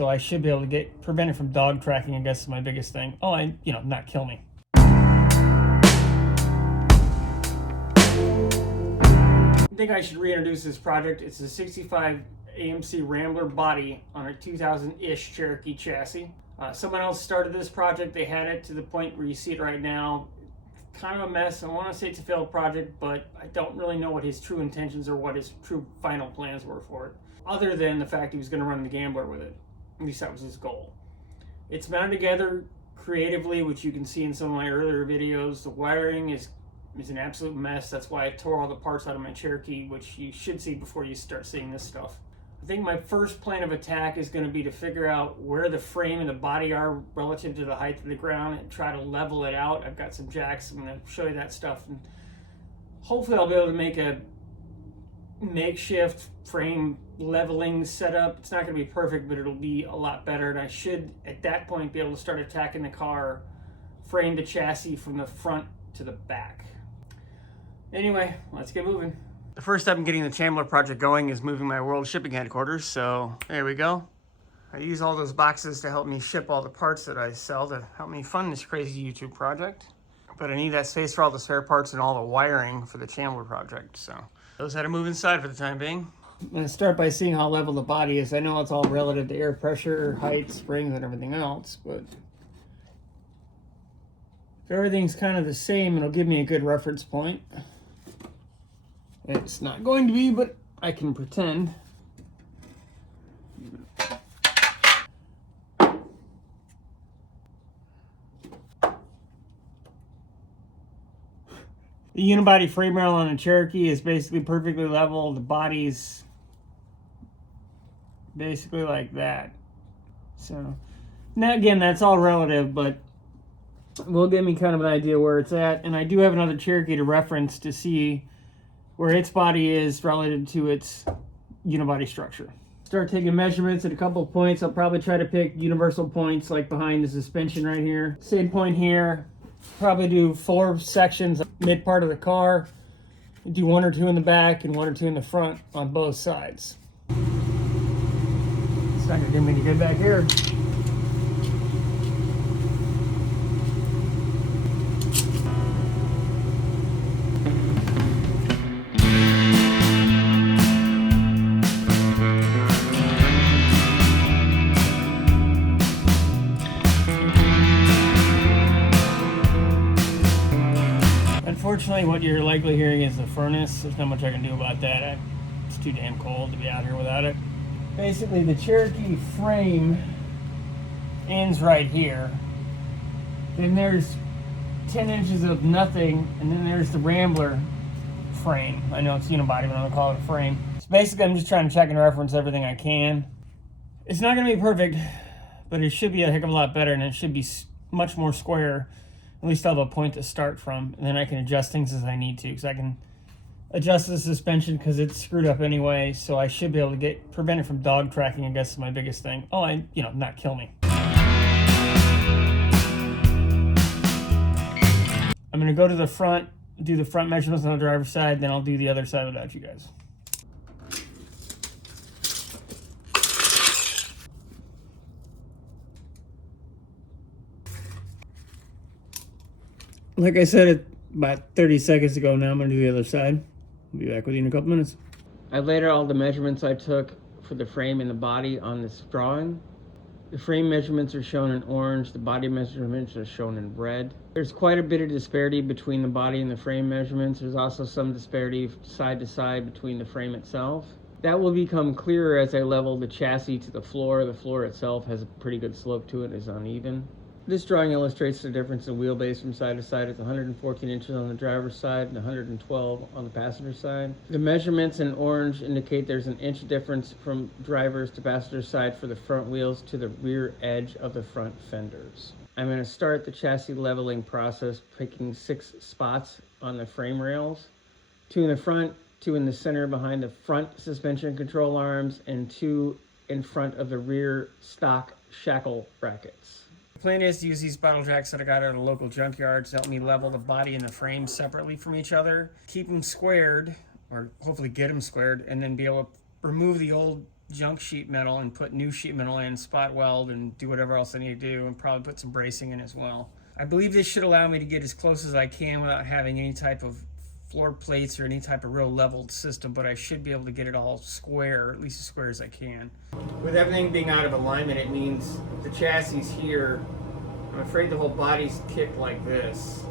so I should be able to prevent it from dog tracking, I guess is my biggest thing. Oh, and not kill me. I think I should reintroduce this project. It's a 65 AMC Rambler body on a 2000-ish Cherokee chassis. Someone else started this project. They had it to the point where you see it right now. Kind of a mess. I want to say it's a failed project, but I don't really know what his true intentions or what his true final plans were for it, other than the fact he was going to run the Gambler with it. At least that was his goal. It's mounted together creatively, which you can see in some of my earlier videos. The wiring is an absolute mess. That's why I tore all the parts out of my Cherokee, which you should see before you start seeing this stuff. I think my first plan of attack is going to be to figure out where the frame and the body are relative to the height of the ground and try to level it out. I've got some jacks. I'm going to show you that stuff, and hopefully I'll be able to make a makeshift frame leveling setup. It's not going to be perfect, but it'll be a lot better, and I should at that point be able to start attacking the car frame to chassis from the front to the back. Anyway, let's get moving. The first step in getting the Chambler project going is moving my world shipping headquarters, so there we go. I use all those boxes to help me ship all the parts that I sell to help me fund this crazy YouTube project. But I need that space for all the spare parts and all the wiring for the Chambler project, so those had to move inside for the time being. I'm going to start by seeing how level the body is. I know it's all relative to air pressure, height, springs, and everything else, but if everything's kind of the same, it'll give me a good reference point. It's not going to be, but I can pretend. The unibody frame rail on a Cherokee is basically perfectly level. The body's basically like that. So, now again, that's all relative, but will give me kind of an idea where it's at. And I do have another Cherokee to reference to see where its body is relative to its unibody structure. Start taking measurements at a couple of points. I'll probably try to pick universal points like behind the suspension right here. Same point here. Probably do 4 sections, mid part of the car. Do 1 or 2 in the back and 1 or 2 in the front on both sides. It's not gonna do me any good back here. Unfortunately, what you're likely hearing is the furnace. There's not much I can do about that. It's too damn cold to be out here without it. Basically, the Cherokee frame ends right here. Then there's 10 inches of nothing, and then there's the Rambler frame. I know it's unibody, but I'm gonna call it a frame. So basically, I'm just trying to check and reference everything I can. It's not gonna be perfect, but it should be a heck of a lot better, and it should be much more square. At least I'll have a point to start from, and then I can adjust things as I need to, because I can adjust the suspension because it's screwed up anyway, so I should be able to prevent it from dog tracking, I guess is my biggest thing. Oh, and not kill me. I'm gonna go to the front, do the front measurements on the driver's side, then I'll do the other side without you guys. Like I said about 30 seconds ago, now I'm going to do the other side. I'll be back with you in a couple minutes. I laid out all the measurements I took for the frame and the body on this drawing. The frame measurements are shown in orange, the body measurements are shown in red. There's quite a bit of disparity between the body and the frame measurements. There's also some disparity side to side between the frame itself. That will become clearer as I level the chassis to the floor. The floor itself has a pretty good slope to it, is uneven. This drawing illustrates the difference in wheelbase from side to side. It's 114 inches on the driver's side and 112 on the passenger side. The measurements in orange indicate there's an inch difference from driver's to passenger side for the front wheels to the rear edge of the front fenders. I'm going to start the chassis leveling process picking 6 spots on the frame rails, 2 in the front, 2 in the center behind the front suspension control arms, and 2 in front of the rear stock shackle brackets. The plan is to use these bottle jacks that I got at a local junkyard to help me level the body and the frame separately from each other, keep them squared, or hopefully get them squared, and then be able to remove the old junk sheet metal and put new sheet metal in, spot weld, and do whatever else I need to do, and probably put some bracing in as well. I believe this should allow me to get as close as I can without having any type of floor plates or any type of real leveled system, but I should be able to get it all square, at least as square as I can. With everything being out of alignment, it means the chassis here, I'm afraid the whole body's kicked like this.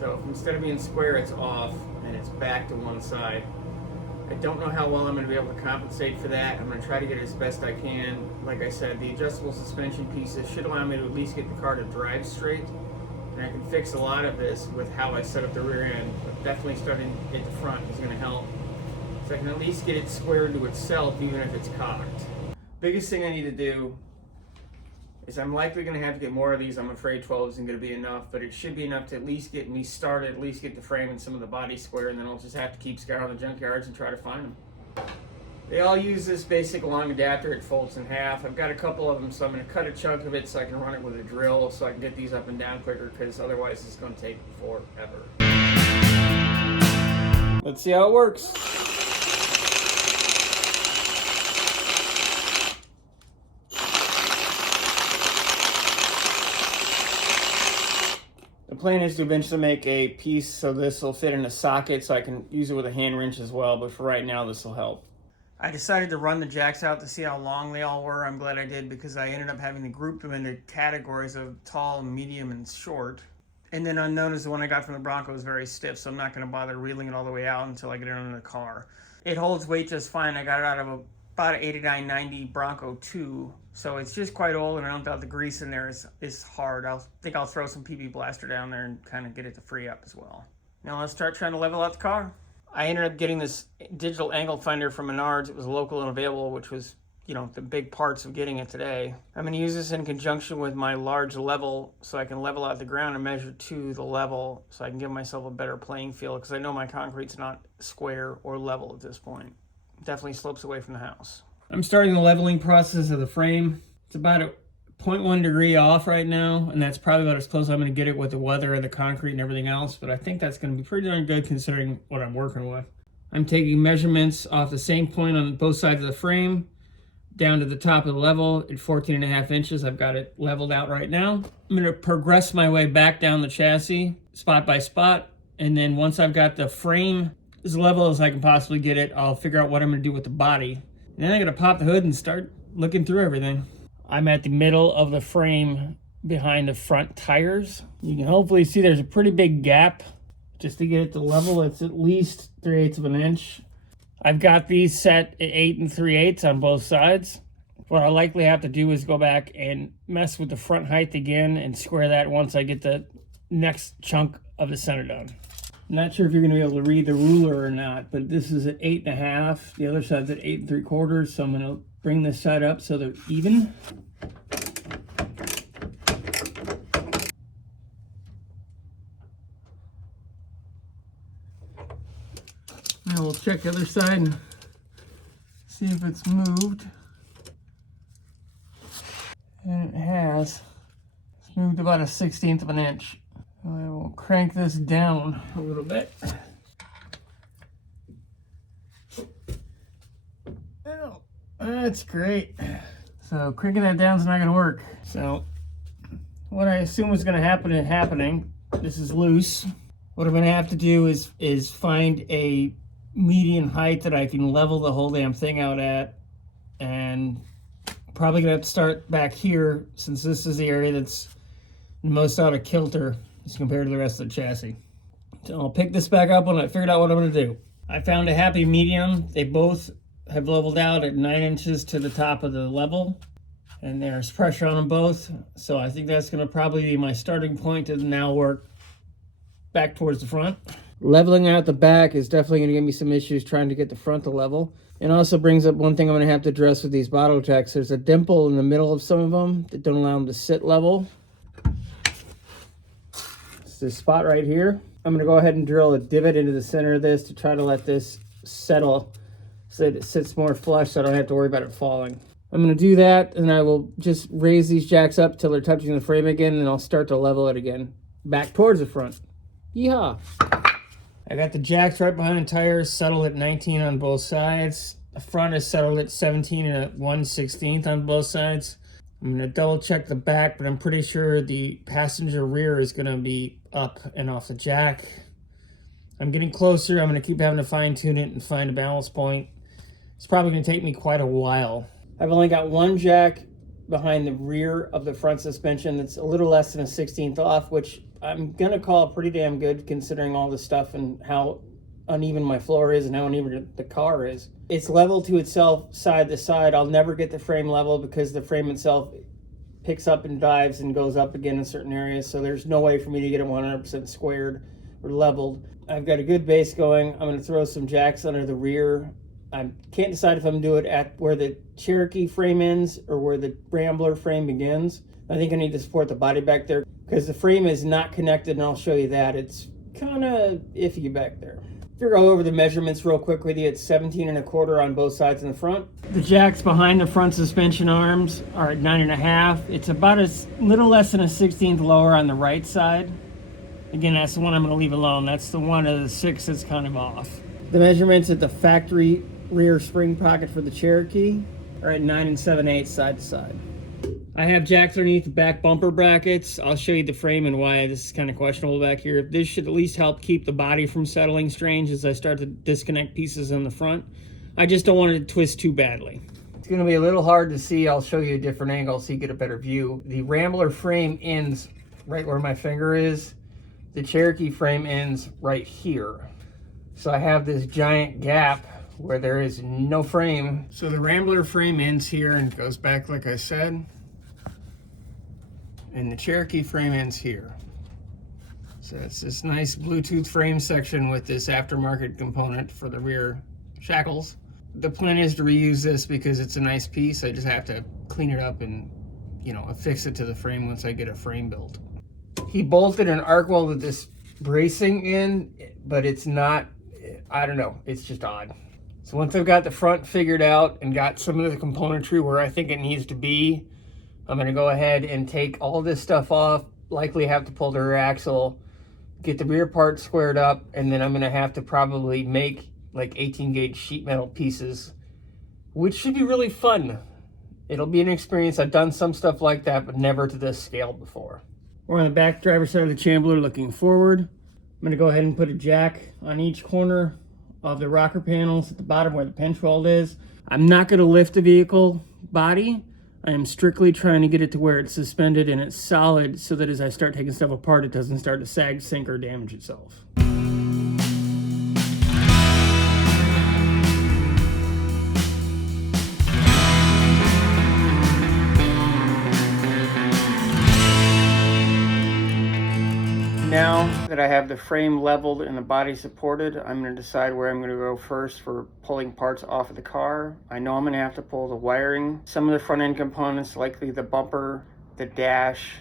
So if instead of being square, it's off and it's back to one side. I don't know how well I'm going to be able to compensate for that. I'm going to try to get it as best I can. Like I said, the adjustable suspension pieces should allow me to at least get the car to drive straight. And I can fix a lot of this with how I set up the rear end. But definitely starting at the front is going to help. So I can at least get it squared to itself even if it's cocked. Biggest thing I need to do is I'm likely going to have to get more of these. I'm afraid 12 isn't going to be enough, but it should be enough to at least get me started, at least get the frame and some of the body square, and then I'll just have to keep scouring the junkyards and try to find them. They all use this basic long adapter. It folds in half. I've got a couple of them, so I'm going to cut a chunk of it so I can run it with a drill so I can get these up and down quicker, because otherwise it's going to take forever. Let's see how it works. The plan is to eventually make a piece so this will fit in a socket so I can use it with a hand wrench as well, but for right now this will help. I decided to run the jacks out to see how long they all were. I'm glad I did, because I ended up having to group them into categories of tall, medium, and short. And then unknown is the one I got from the Bronco is very stiff, so I'm not going to bother reeling it all the way out until I get it under the car. It holds weight just fine. I got it out of about an 8990 Bronco 2, so it's just quite old, and I don't doubt the grease in there is hard. I think I'll throw some PB Blaster down there and kind of get it to free up as well. Now let's start trying to level out the car. I ended up getting this digital angle finder from Menards. It was local and available, which was, the big parts of getting it today. I'm going to use this in conjunction with my large level so I can level out the ground and measure to the level so I can give myself a better playing field, because I know my concrete's not square or level at this point. It definitely slopes away from the house. I'm starting the leveling process of the frame. It's about a 0.1 degree off right now, and that's probably about as close as I'm going to get it with the weather and the concrete and everything else, but I think that's going to be pretty darn good considering what I'm working with. I'm taking measurements off the same point on both sides of the frame down to the top of the level at 14.5 inches. I've got it leveled out right now. I'm going to progress my way back down the chassis spot by spot, and then once I've got the frame as level as I can possibly get it, I'll figure out what I'm going to do with the body. And then I'm going to pop the hood and start looking through everything. I'm at the middle of the frame behind the front tires. You can hopefully see there's a pretty big gap. Just to get it to level, it's at least 3/8 of an inch. I've got these set at 8 3/8 on both sides. What I'll likely have to do is go back and mess with the front height again and square that once I get the next chunk of the center done. I'm not sure if you're going to be able to read the ruler or not, but this is at 8.5. The other side's at 8 3/4, so I'm going to bring this side up so they're even. Now we'll check the other side and see if it's moved. And it has. It's moved about a 1/16 of an inch. I will crank this down a little bit. Oh, that's great. So cranking that down is not going to work. So what I assume is going to happen is happening. This is loose. What I'm going to have to do is find a median height that I can level the whole damn thing out at, and probably going to have to start back here since this is the area that's most out of kilter as compared to the rest of the chassis. So I'll pick this back up when I figured out what I'm going to do. I found a happy medium. They both have leveled out at 9 inches to the top of the level, and there's pressure on them both, so I think that's going to probably be my starting point to now work back towards the front. Leveling out the back is definitely going to give me some issues trying to get the front to level. It also brings up one thing I'm going to have to address with these bottle jacks. There's a dimple in the middle of some of them that don't allow them to sit level. It's this spot right here. I'm going to go ahead and drill a divot into the center of this to try to let this settle so that it sits more flush so I don't have to worry about it falling. I'm going to do that, and I will just raise these jacks up till they're touching the frame again, and I'll start to level it again back towards the front. Yeehaw! I got the jacks right behind the tires, settled at 19 on both sides. The front is settled at 17 1/16 on both sides. I'm going to double check the back, but I'm pretty sure the passenger rear is going to be up and off the jack. I'm getting closer. I'm going to keep having to fine tune it and find a balance point. It's probably going to take me quite a while. I've only got one jack behind the rear of the front suspension that's a little less than a 16th off, which I'm going to call pretty damn good considering all the stuff and how uneven my floor is and how uneven the car is. It's level to itself side to side. I'll never get the frame level because the frame itself picks up and dives and goes up again in certain areas, so there's no way for me to get it 100% squared or leveled. I've got a good base going. I'm going to throw some jacks under the rear. I can't decide if I'm going to do it at where the Cherokee frame ends or where the Rambler frame begins. I think I need to support the body back there because the frame is not connected, and I'll show you that. It's kind of iffy back there. If you go over the measurements real quick with you, it's 17 1/4 on both sides in the front. The jacks behind the front suspension arms are at 9 1/2. It's about a little less than a 16th lower on the right side. Again, that's the one I'm going to leave alone. That's the one of the 6 that's kind of off. The measurements at the factory rear spring pocket for the Cherokee are at 9 7/8 side to side. I have jacks underneath the back bumper brackets. I'll show you the frame and why this is kind of questionable back here. This should at least help keep the body from settling strange as I start to disconnect pieces in the front. I just don't want it to twist too badly. It's going to be a little hard to see. I'll show you a different angle so you get a better view. The Rambler frame ends right where my finger is. The Cherokee frame ends right here. So I have this giant gap where there is no frame. So the Rambler frame ends here and goes back like I said. And the Cherokee frame ends here. So it's this nice Bluetooth frame section with this aftermarket component for the rear shackles. The plan is to reuse this because it's a nice piece. I just have to clean it up and, affix it to the frame once I get a frame built. He bolted and arc welded this bracing in, but it's not, I don't know, it's just odd. So once I've got the front figured out and got some of the componentry where I think it needs to be, I'm going to go ahead and take all this stuff off, likely have to pull the rear axle, get the rear part squared up, and then I'm going to have to probably make like 18 gauge sheet metal pieces, which should be really fun. It'll be an experience. I've done some stuff like that, but never to this scale before. We're on the back driver's side of the Chambler looking forward. I'm going to go ahead and put a jack on each corner of the rocker panels at the bottom where the pinch weld is. I'm not going to lift the vehicle body. I am strictly trying to get it to where it's suspended and it's solid so that as I start taking stuff apart, it doesn't start to sag, sink, or damage itself. Now that I have the frame leveled and the body supported, I'm going to decide where I'm going to go first for pulling parts off of the car. I know I'm going to have to pull the wiring, some of the front end components, likely the bumper, the dash,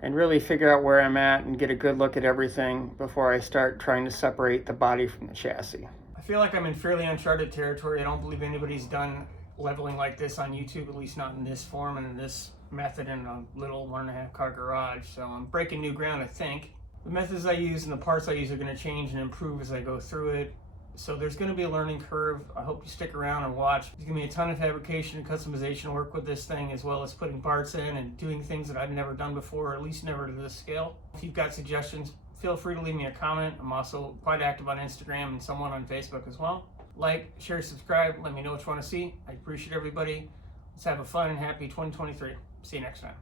and really figure out where I'm at and get a good look at everything before I start trying to separate the body from the chassis. I feel like I'm in fairly uncharted territory. I don't believe anybody's done leveling like this on YouTube, at least not in this form and in this method in a little 1.5 car garage. So I'm breaking new ground, I think. The methods I use and the parts I use are going to change and improve as I go through it. So there's going to be a learning curve. I hope you stick around and watch. There's going to be a ton of fabrication and customization work with this thing, as well as putting parts in and doing things that I've never done before, or at least never to this scale. If you've got suggestions, feel free to leave me a comment. I'm also quite active on Instagram and somewhat on Facebook as well. Like, share, subscribe. Let me know what you want to see. I appreciate everybody. Let's have a fun and happy 2023. See you next time.